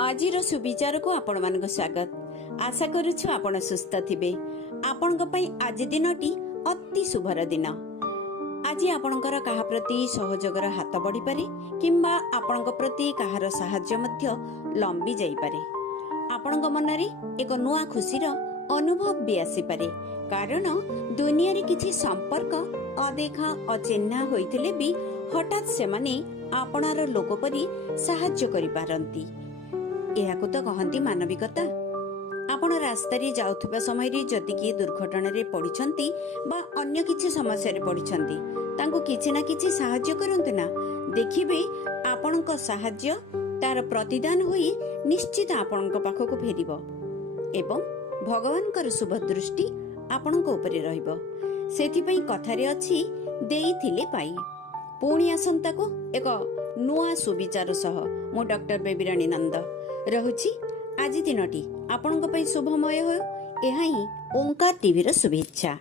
आजिर सुविचार को आपण मानक स्वागत। आशा करुछु आपण सुस्थ थिबे। आपणक पई आज दिनटी अति शुभर दिन। आज आपणकर काहा प्रति सहयोगर हाथ बढ़ी पारे किंबा आपणक प्रति काहार सहाय्य मध्य लंबी जाई पारे। आपणक मनरे एक नुआ खुशीर अनुभव भी आसी पारे, कारण दुनिया रे किछि संपर्क अदेखा अचिन्हा होइथिले भी हठात से माने आपणार लोक परी सहाय्य करि पारंती। एहाको तो कहंती मानविकता। आपण रास्ता रे जाउथबा समय रे जदि कि दुर्घटना रे पडिछंती बा अन्य किछि समस्या रे पडिछंती, तांको किछि ना किछि सहाय्य करंतु ना। देखिबे आपणक सहाय्य तार प्रतिदान होई निश्चित आपणक पाखको फेरिबो एवं भगवानकर शुभ दृष्टि आपणक उपरे रहइबो। सेथि पई कथारे अछि देइथिले पाई। पुणी आसंता को एक नुआ सुविचार सह मो डॉक्टर बेबीराणी नंद रहुछि। आज दिनटी आपणक पई शुभमय हो। एहा ही ओंकार टीवी रो शुभेच्छा।